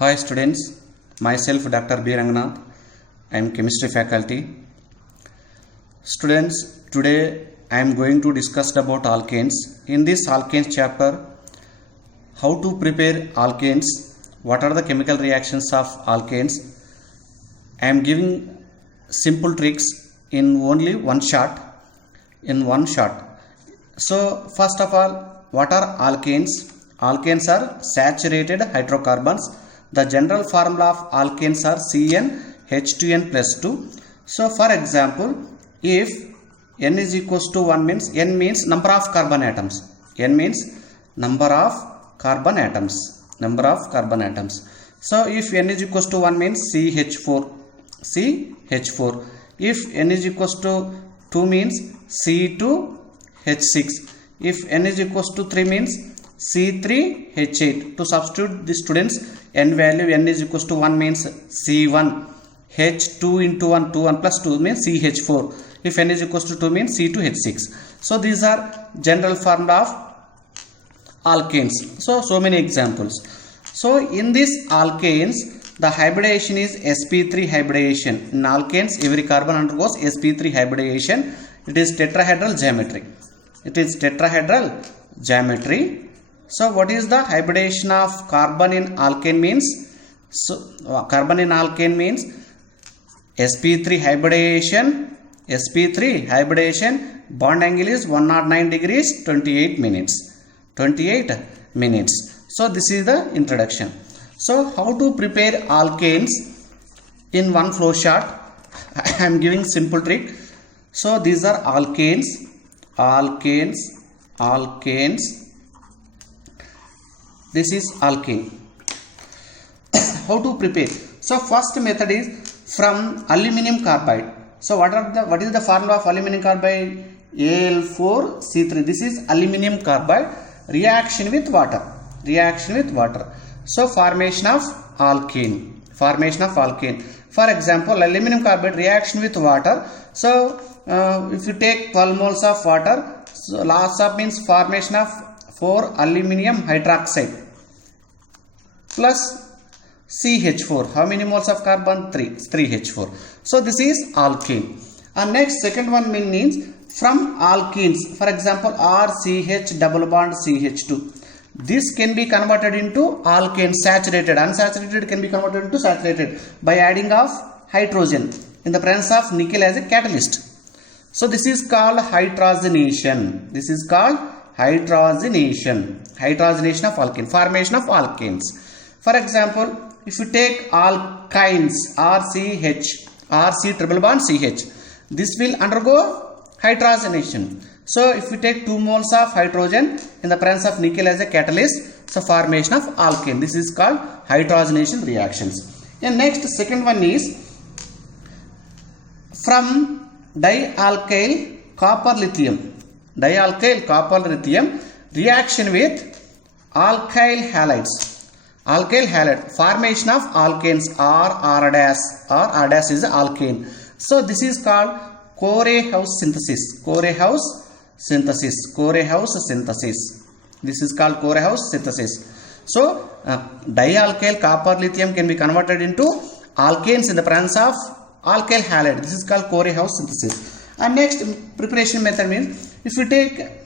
Hi students, myself Dr. B. Ranganath. I am chemistry faculty. Students, today I am going to discuss about alkanes. In this alkanes chapter, how to prepare alkanes, what are the chemical reactions of alkanes. I am giving simple tricks in only one shot. So first of all, what are alkanes? Alkanes are saturated hydrocarbons. The general formula of alkanes are CnH2n plus 2. So for example, if n is equals to 1 means n means number of carbon atoms. N means number of carbon atoms. So if n is equals to 1 means CH4. If n is equals to 2 means C2H6. If n is equals to 3 means C3H8. To substitute the students, n value n is equals to 1 means C1. H2 into 1, 2, 1 plus 2 means CH4. If n is equals to 2 means C2H6. So these are general formula of alkanes. So many examples. So in this alkanes, the hybridization is sp3 hybridization. In alkanes, every carbon undergoes sp3 hybridization. It is tetrahedral geometry. So what is the hybridization of carbon in alkane means? So carbon in alkane means sp3 hybridization, bond angle is 109 degrees 28 minutes. So this is the introduction. So how to prepare alkanes in one flow chart? I am giving simple trick. So these are alkanes. This is alkane. How to prepare? So first method is from aluminum carbide. So what is the formula of aluminum carbide? Al4C3. This is aluminum carbide reaction with water. So formation of alkane. For example, aluminum carbide reaction with water. So if you take 12 moles of water, so loss of means formation of 4 aluminum hydroxide plus CH4. How many moles of carbon? 3H4. So this is alkane. And next, second one means from alkenes. For example, RCH double bond CH2. This can be converted into alkane, saturated. Unsaturated can be converted into saturated by adding of hydrogen in the presence of nickel as a catalyst. So this is called hydrogenation. Hydrogenation of alkane, formation of alkanes. For example, if you take alkynes, RC triple bond CH, this will undergo hydrogenation. So if you take 2 moles of hydrogen in the presence of nickel as a catalyst, so formation of alkane. This is called hydrogenation reactions. And next, second one is from dialkyl copper lithium reaction with alkyl halides. Formation of alkanes R dash is alkane. So this is called Corehouse synthesis. This is called Corehouse synthesis. So dialkyl copper lithium can be converted into alkanes in the presence of alkyl halide. This is called Corehouse synthesis. And next preparation method means if you take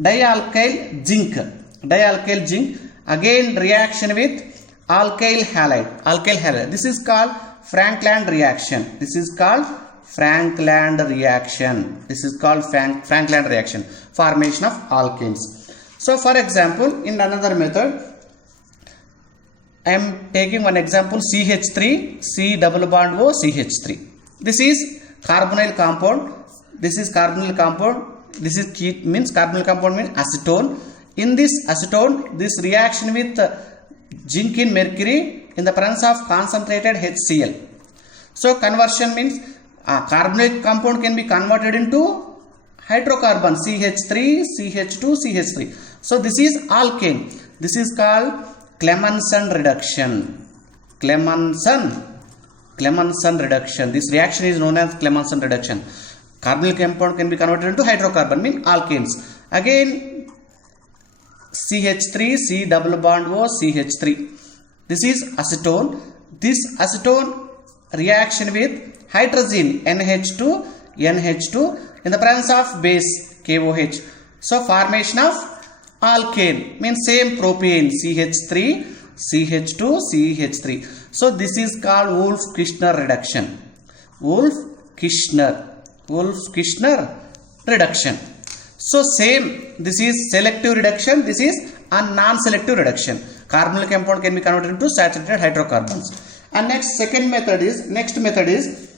dialkyl zinc, again reaction with alkyl halide. This is called Frankland reaction. Formation of alkanes. So for example, in another method, I am taking one example, CH3, C double bond O, CH3. This is carbonyl compound. This carbonyl compound means acetone. In this acetone, this reaction with zinc in mercury in the presence of concentrated HCl. So conversion means carbonyl compound can be converted into hydrocarbon CH3, CH2, CH3. So this is alkane. This is called Clemmensen reduction. This reaction is known as Clemmensen reduction. Carbonyl compound can be converted into hydrocarbon, means alkanes. Again CH3, C double bond O, CH3. This is acetone. This acetone reaction with hydrogen NH2 in the presence of base KOH. So formation of alkane means same propane CH3 CH2 CH3. So this is called Wolff-Kishner reduction. Wolff-Kishner reduction. So same, this is selective reduction, this is a non-selective reduction. Carbonyl compound can be converted into saturated hydrocarbons. And next method is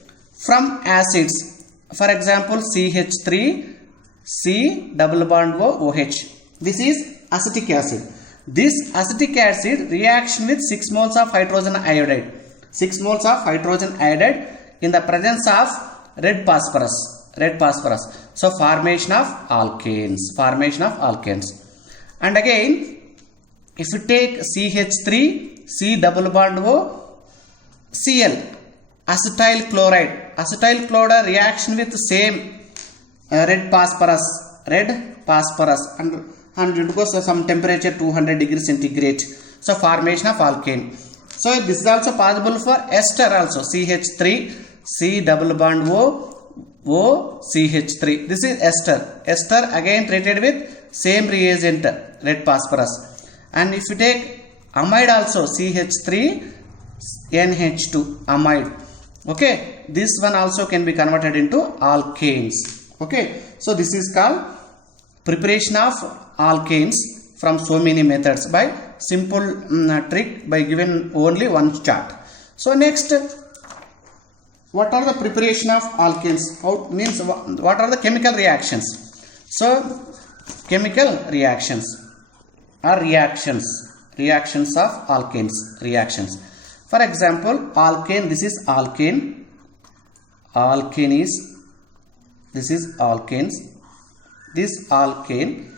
from acids. For example, CH3 C double bond OH. This is acetic acid. This acetic acid reaction with 6 moles of hydrogen iodide. 6 moles of hydrogen iodide in the presence of red phosphorus. So formation of alkanes. And again, if you take CH3 C double bond O Cl, acetyl chloride reaction with same red phosphorus and it goes some temperature 200 degrees centigrade. So formation of alkane. So this is also possible for ester also. CH3 C double bond O CH3. This is ester again treated with same reagent red phosphorus. And if you take amide also, CH3 NH2 amide. Okay, this one also can be converted into alkanes. Okay, so this is called preparation of alkanes from so many methods by simple trick by given only one chart. So next, what are the preparation of alkanes? What are the chemical reactions? So chemical reactions are reactions of alkanes. For example, alkane, this is alkane. This is alkanes. This alkane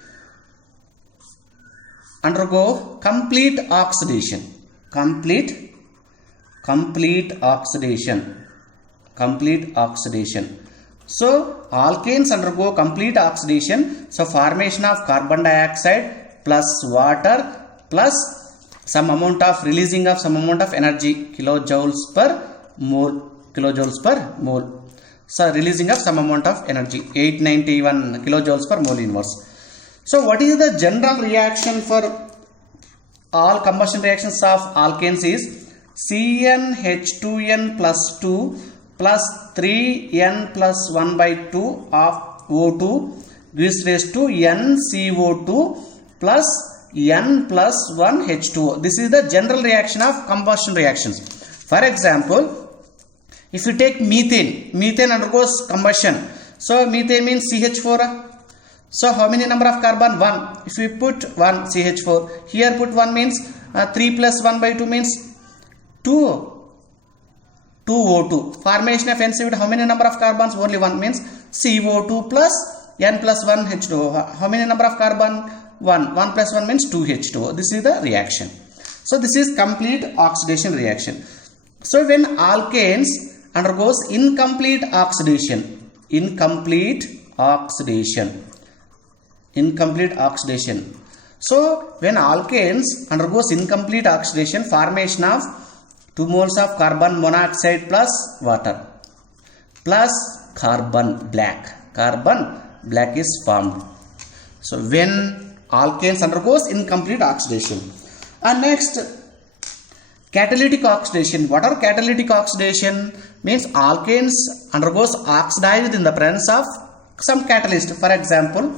undergo complete oxidation. So alkanes undergo complete oxidation. So formation of carbon dioxide plus water plus some amount of releasing of some amount of energy, kilojoules per mole. So releasing of some amount of energy, 891 kilojoules per mole inverse. So what is the general reaction for all combustion reactions of alkanes is CnH2n plus 2 plus 3n plus 1 by 2 of O2 gives rise to NCO2 plus n plus 1 H2O. This is the general reaction of combustion reactions. For example, if you take methane undergoes combustion. So methane means CH4. So how many number of carbon? 1. If we put 1 CH4, here put 1 means 3 plus 1 by 2 means 2O2. Formation of NC with how many number of carbons? Only 1 means CO2 plus n plus 1 H2O. How many number of carbon? 1. 1 plus 1 means 2H2O. This is the reaction. So this is complete oxidation reaction. So when alkanes undergoes incomplete oxidation. So when alkanes undergoes incomplete oxidation, formation of 2 moles of carbon monoxide plus water plus carbon black is formed. So when alkanes undergoes incomplete oxidation. And next, catalytic oxidation. What are catalytic oxidation? Means alkanes undergoes oxidized in the presence of some catalyst. For example,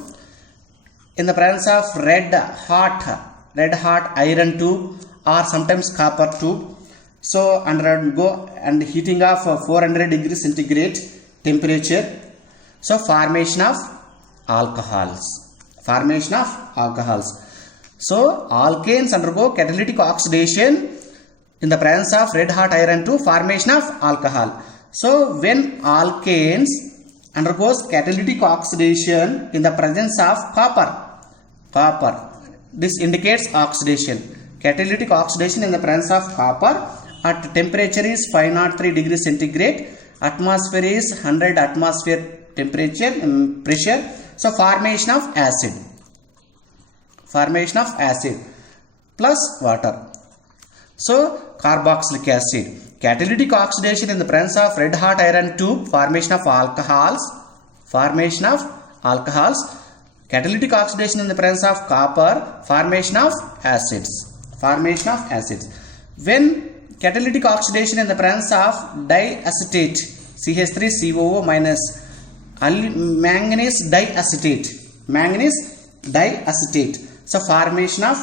in the presence of red hot iron tube or sometimes copper tube. So undergo and heating of 400 degrees centigrade temperature. So formation of alcohols. So alkanes undergo catalytic oxidation in the presence of red hot iron to formation of alcohol. So when alkanes undergoes catalytic oxidation in the presence of copper, this indicates oxidation. Catalytic oxidation in the presence of copper at temperature is 503 degrees centigrade. Atmosphere is 100 atmosphere temperature pressure. So formation of acid plus water. So carboxylic acid. Catalytic oxidation in the presence of red hot iron tube, formation of alcohols. Catalytic oxidation in the presence of copper, formation of acids. When catalytic oxidation in the presence of diacetate, CH3COO minus manganese diacetate. So formation of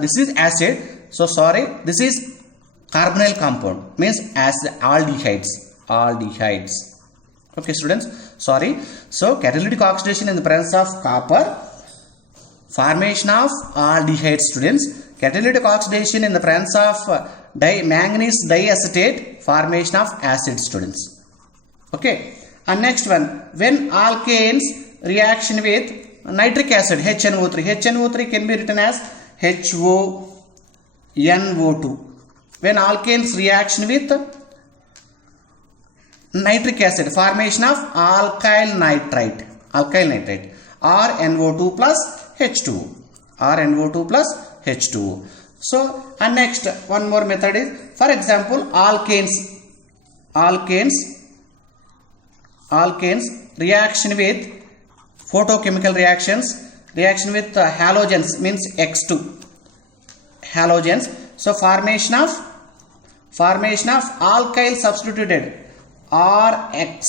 this is acid. So sorry, this is carbonyl compound, means as aldehydes. Okay students, sorry. So catalytic oxidation in the presence of copper, formation of aldehyde students. Catalytic oxidation in the presence of manganese diacetate, formation of acid students. Okay, and next one, when alkanes reaction with nitric acid, HNO3 can be written as HONO2. When alkanes reaction with nitric acid, formation of alkyl nitrite, or NO2 plus H2O. So, and next one more method is, for example, alkanes reaction with photochemical reaction with halogens, means X2 halogens. So formation of alkyl substituted RX.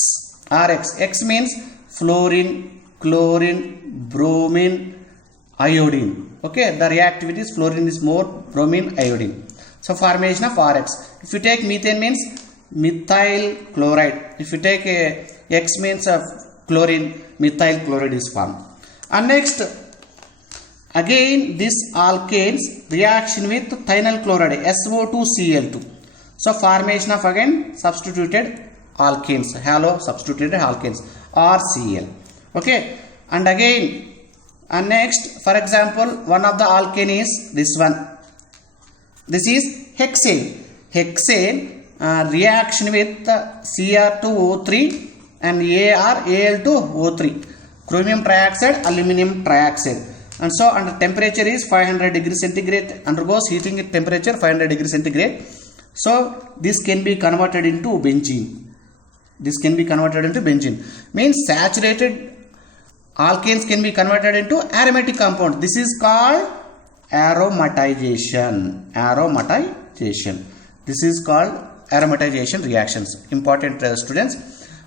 X means fluorine, chlorine, bromine, iodine. Okay, the reactivity is fluorine is more, bromine, iodine. So formation of RX. If you take methane, means methyl chloride. If you take X means chlorine, methyl chloride is formed. And next, again this alkanes reaction with thionyl chloride, SO2Cl2. So formation of again substituted alkanes, substituted alkanes, RCl. Okay, and again, and next, for example, one of the alkane is this one. This is hexane. Reaction with Cr2O3 and Al2O3, chromium trioxide, aluminum trioxide. And so under temperature is 500 degrees centigrade, undergoes heating at temperature 500 degrees centigrade. So this can be converted into benzene. Means saturated alkanes can be converted into aromatic compound. This is called aromatization. This is called aromatization reactions. Important students,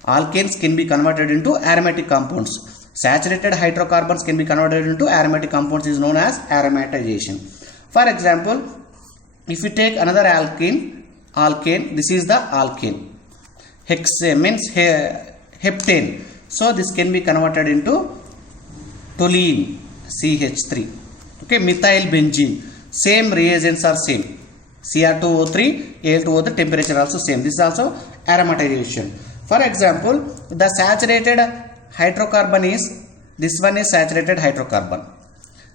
alkanes can be converted into aromatic compounds. Saturated hydrocarbons can be converted into aromatic compounds, is known as aromatization. For example, if you take another alkane, this is the alkane. Hexane means heptane. So this can be converted into toluene, CH3. Okay, methyl benzene. Same reagents are same. Cr2O3, Al2O3, temperature also same. This is also aromatization. For example, the saturated hydrocarbon is, this one is saturated hydrocarbon,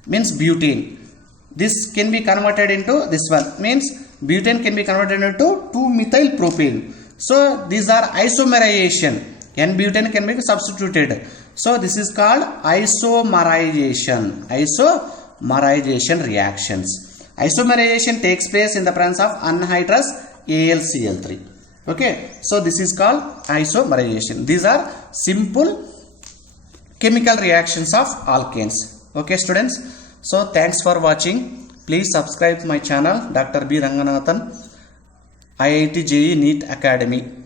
means butane. This can be converted into this one, means butane can be converted into 2-methyl propane. So these are isomerization. N-butane can be substituted. So this is called isomerization reactions. Isomerization takes place in the presence of anhydrous AlCl3. Okay, so this is called isomerization. These are simple chemical reactions of alkanes. Okay students, so thanks for watching. Please subscribe to my channel, Dr. B. Ranganathan, IIT JEE NEET Academy.